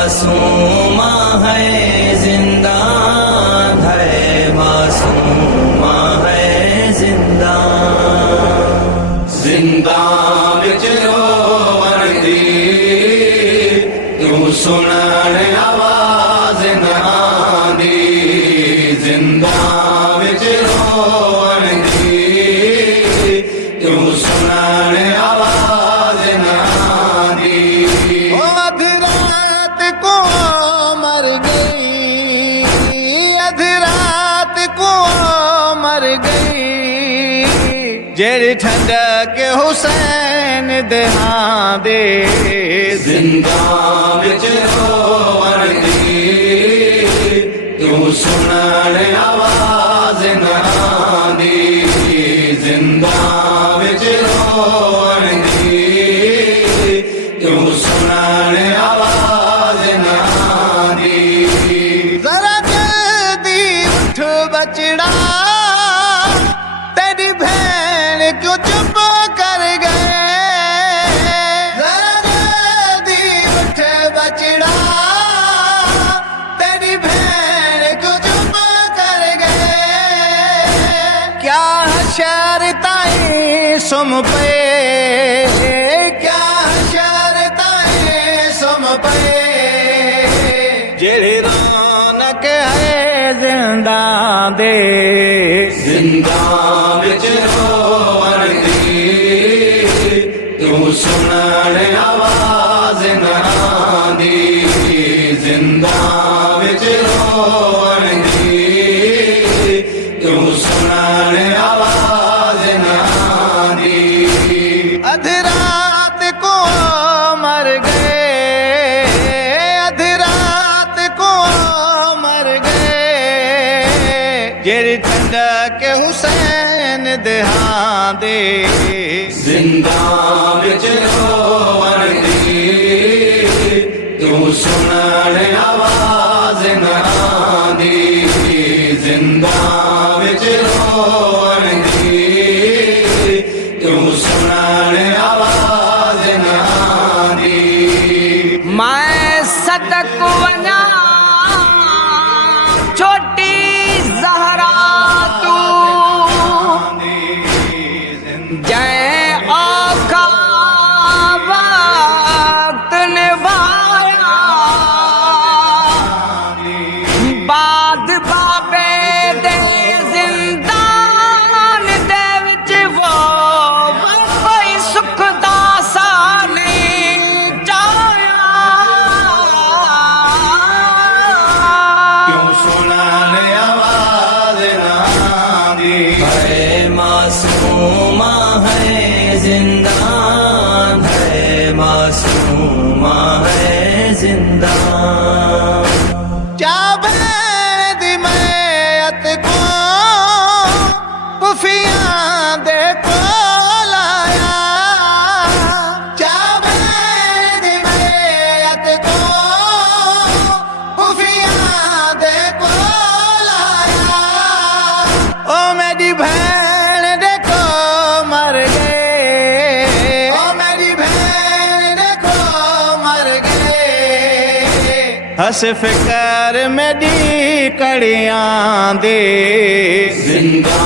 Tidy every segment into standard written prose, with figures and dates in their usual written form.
मासूमा है जिंदा है मासूमा है जिंदा जिंदा विच रोवण दी तू सुनण आवाज ना दी जिंदा विच रोवण दी तू सुनण आवाज ना दी आधी रात को मर गई, आधी रात को मर गई, जेड़ी ठंडक हुसैन दहां दे जिंदा विच रोवण दी तू सुनण आवाज ना दी जिंदा विच रोवण दी तू सुनण आवाज ना दी जरा जल्दी उठ बचड़ा, तेरी बहन क्यों चुप कर गए, जरा जल्दी उठ बचड़ा, तेरी बहन क्यों चुप कर गए, क्या शरताएं सुम पे, क्या शरताएं सुम पे, जेड़ी रौनक है जिंदा दे जिंदा विच रोवण दी तू सुनण आवाज ना दी जिंदा विच रोवण दी तू सुनण आवाज ना दी आधी रात को मर गए, आधी रात को मर गए, जेड़ी ठंडक हुसैन दहां दे जिंदा विच रोवण दी तू सुनण आवाज ना दी जिंदा विच रोवण दी तू सुनण आवाज ना दी मैं सदक वना छोटी ज़हरा तू जय औखा वक्त निभाया बाद बाबे दे जिंदान दे विच वो कोई सुख दा साली चाया क्यों सुनण आवाज ना दी है मासूमा है जिंदा है मासूमा है जिंदा चाबद मैयत को पुफियां दे को लाया, चाबद मैयत को पुफियां दे को लाया, ओ मेरी बहन देखो मर गए, ओ मेरी बहन देखो मर गए, हस फिकर मेरी कड़ियां दे जिंदा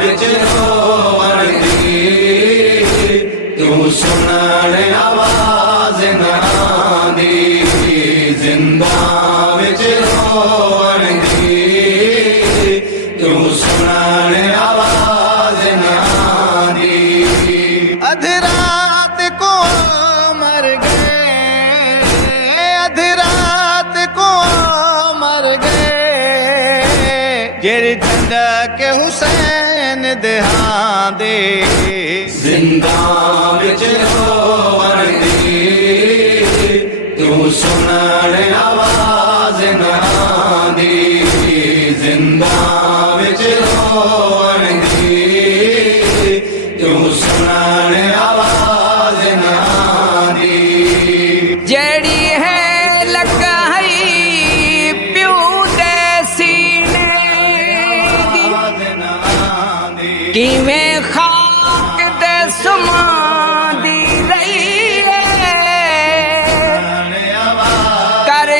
विच रोवण दी तू सुनण आवाज ना दी जिंदा विच रोवण दी तू सुनण आवाज ना दी आधी रात को मर गए, आधी रात को मर गए, जेड़ी ठंडक हुसैन दहां दे जिंदा विच रोवण दी तू सुनण आवाज ना दी जिंदा विच रोवण दी तू सुनण आवाज ना दी जेड़ी है लकाई प्यू दे सीने दी आवाज ना दी किवें खाक दे सुमा दी रही है कर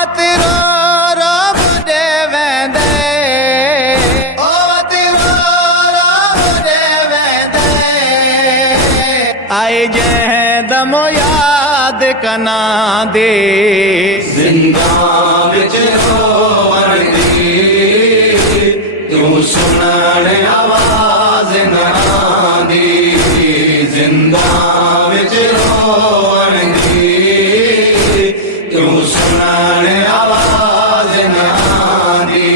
वत रो रो बुॾे वेंदे ओ वत रो रो बुॾे वेंदे आई जंहिं दमो याद कना दे जिंदा विच रोवण दी तूं सुनण आवाज़ न आंदी जिंदा विच रोवण दी तूं सुनण आवाज़ न आंदी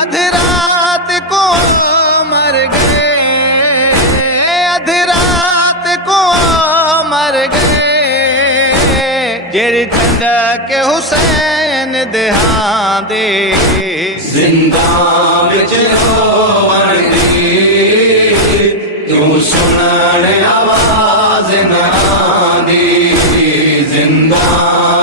अध रात को मर गए अध रात को मर गए जेरी ठंड के हुसैन देहां दे जिंदा विच रोवण दी तूं सुनण आवाज़ न आंदी जिंदा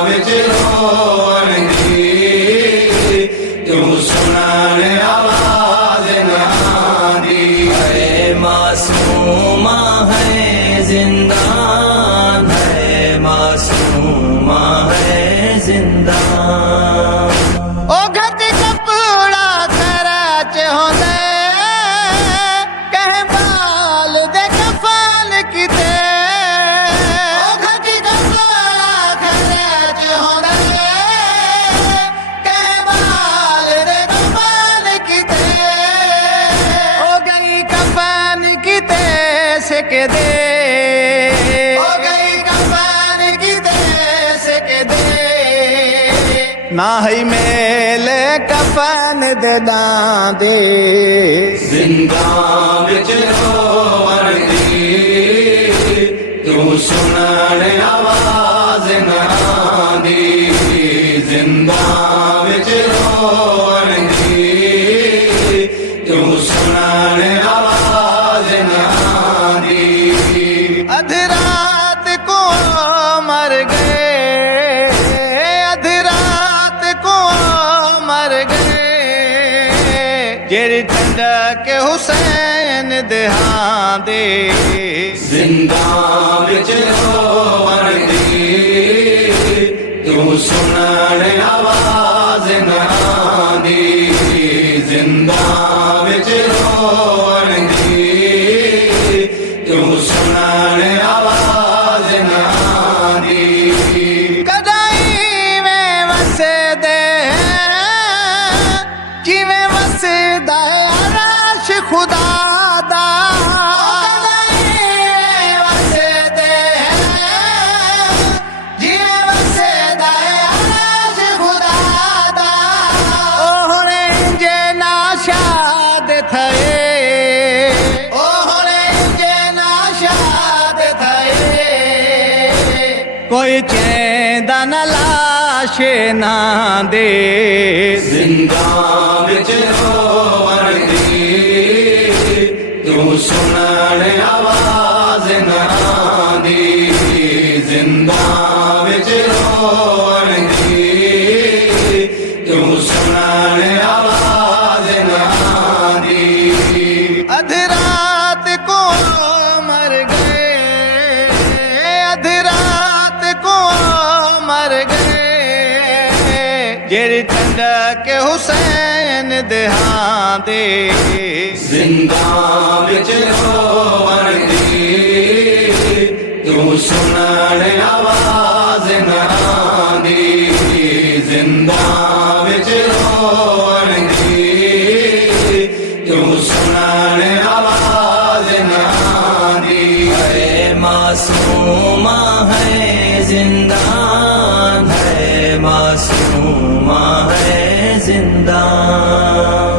विच रोवण दी तूं सुनण आवाज़ न आंदी है मासूमा है जिंदान है मासूमा है जिंदान ओ घट कपड़ा खराच होंदे कह बाल दे कफन किते ओ घट कपड़ा खराच होंदे कह बाल दे कफन किते ओ गई कफन किते सिक दे ओ गई कफन किते सिक दे ना ही मेले कफन दे दांदे जिंदा विच रोवण दी तूं सुनण आवाज़ न आंदी जिंदा विच रोवण दी तूं सुनण आवाज़ न आंदी अध रात को मर गए अध रात को मर गए जेरी ठंड के हुसैन देहां दे जिंदा विच रोवण दी तूं सुनण आवाज़ न आंदी जिंदा विच रोवण दी तूं सुनण आवाज़ न आंदी कदाई में वसदे जिवें वसदा अरश खुदा दा कदाई वसदे जिवें वसदा अरश खुदा दा ओ हुणे जे नाशाद थए ओ हुणे जे नाशाद थए कोई चेंदा न लाश ना दे जिंदा विच रोवण दी तूं सुनण आवाज़ न आंदी जिंदा विच रोवण दी तूं सुनण आवाज़ न आंदी अध रात को मर गए अध रात को मर गए जेरी ठंड के हुसैन देहां दे जिंदा विच रोवण दी तूं सुनण आवाज़ न आंदी जिंदा विच रोवण दी तूं सुनण आवाज़ न आंदी है मासूमा है जिंदान है मासूमा है जिंदान